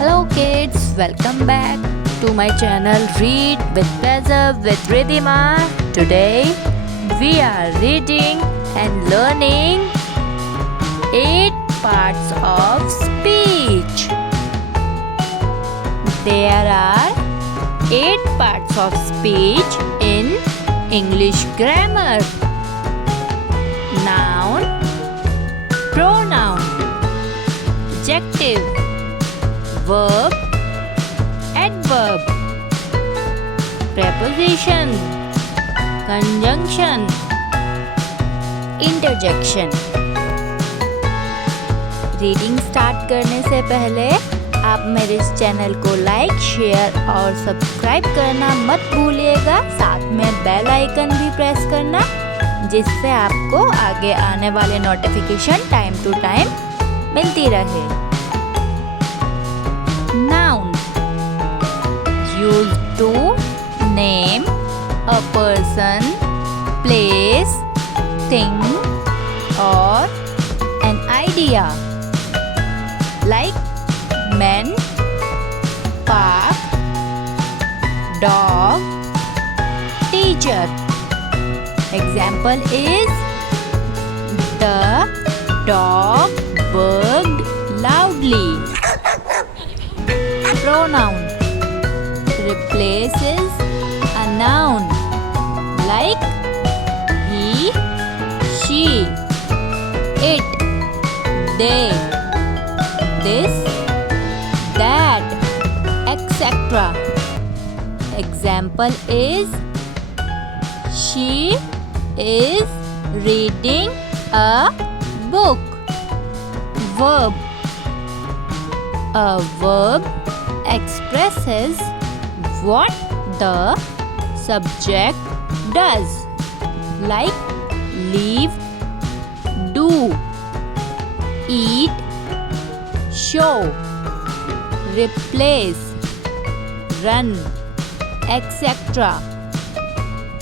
Hello kids, welcome back to my channel Read with Pleasure with Riddhimaa. Today we are reading and learning 8 parts of speech. There are 8 parts of speech in English grammar. Noun, pronoun, adjective, verb, adverb, preposition, conjunction, interjection. Reading start करने से पहले आप मेरे इस channel को like, share और subscribe करना मत भूलिएगा। साथ में बेल आइकन भी प्रेस करना, जिससे आपको आगे आने वाले नोटिफिकेशन टाइम टू टाइम मिलती रहे। Noun, used to name a person, place, thing or an idea, like man, park, dog, teacher. Example is the dog barked loudly. Pronoun replaces a noun like he, she, it, they, this, that, etc. Example is she is reading a book. Verb. A verb expresses what the subject does, like leave, do, eat, show, replace, run, etc.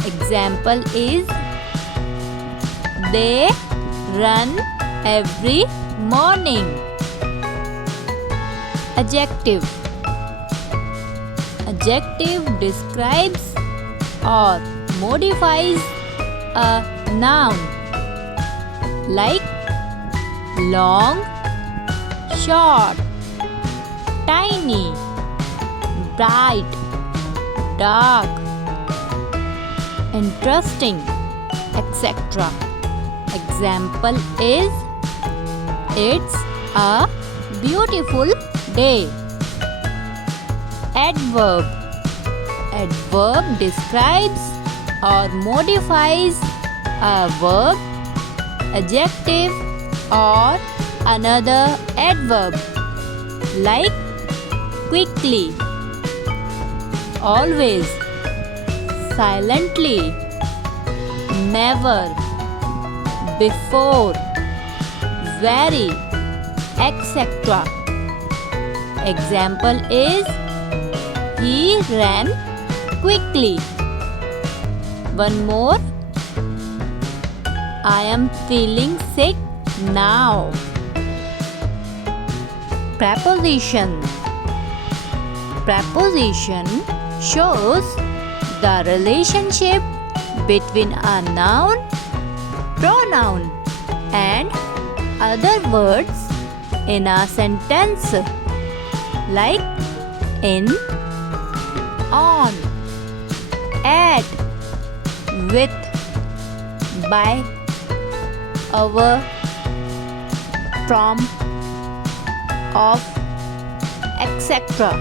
Example is they run every morning. Adjective. Adjective describes or modifies a noun, like long, short, tiny, bright, dark, interesting, etc. Example is it's a beautiful day. Adverb. Adverb describes or modifies a verb, adjective or another adverb, like quickly, always, silently, never, before, very, etc. Example is he ran quickly. One more. I am feeling sick now. Preposition. Preposition shows the relationship between a noun, pronoun and other words in a sentence, like in, on, at, with, by, over, from, of, etc.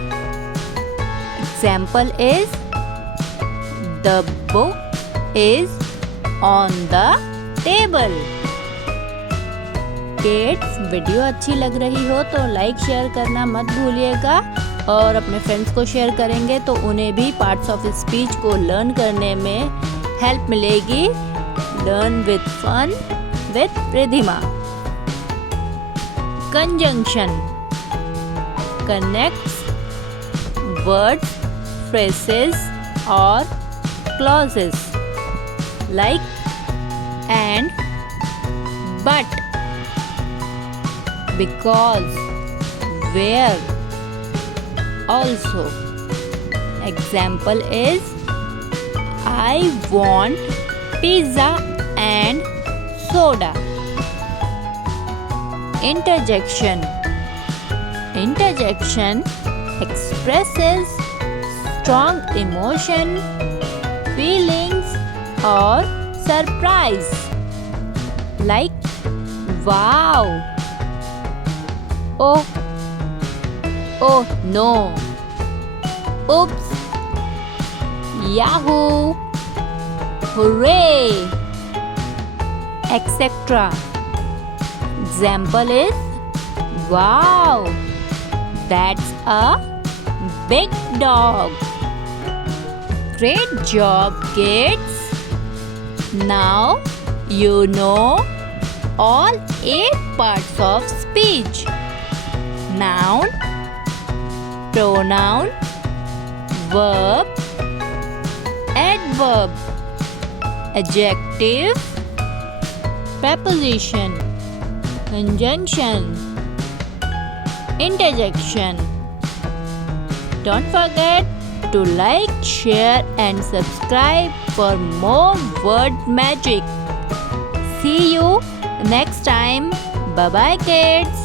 Example is the book is on the table. Kids, video अच्छी लग रही हो तो like share करना मत भूलिएगा, और अपने फ्रेंड्स को शेयर करेंगे तो उन्हें भी पार्ट्स ऑफ स्पीच को लर्न करने में हेल्प मिलेगी। Learn with fun with Riddhima. Conjunction connects words, phrases or clauses like and, but, because, where, also. Example is I want pizza and soda. Interjection. Interjection expresses strong emotion, feelings or surprise like wow, oh no, oops, yahoo, hooray, etc. Example is wow, that's a big dog. Great job, kids. Now you know all 8 parts of speech: noun, pronoun, verb, adverb, adjective, preposition, conjunction, interjection. Don't forget to like, share and subscribe for more word magic. See you next time. Bye bye, kids.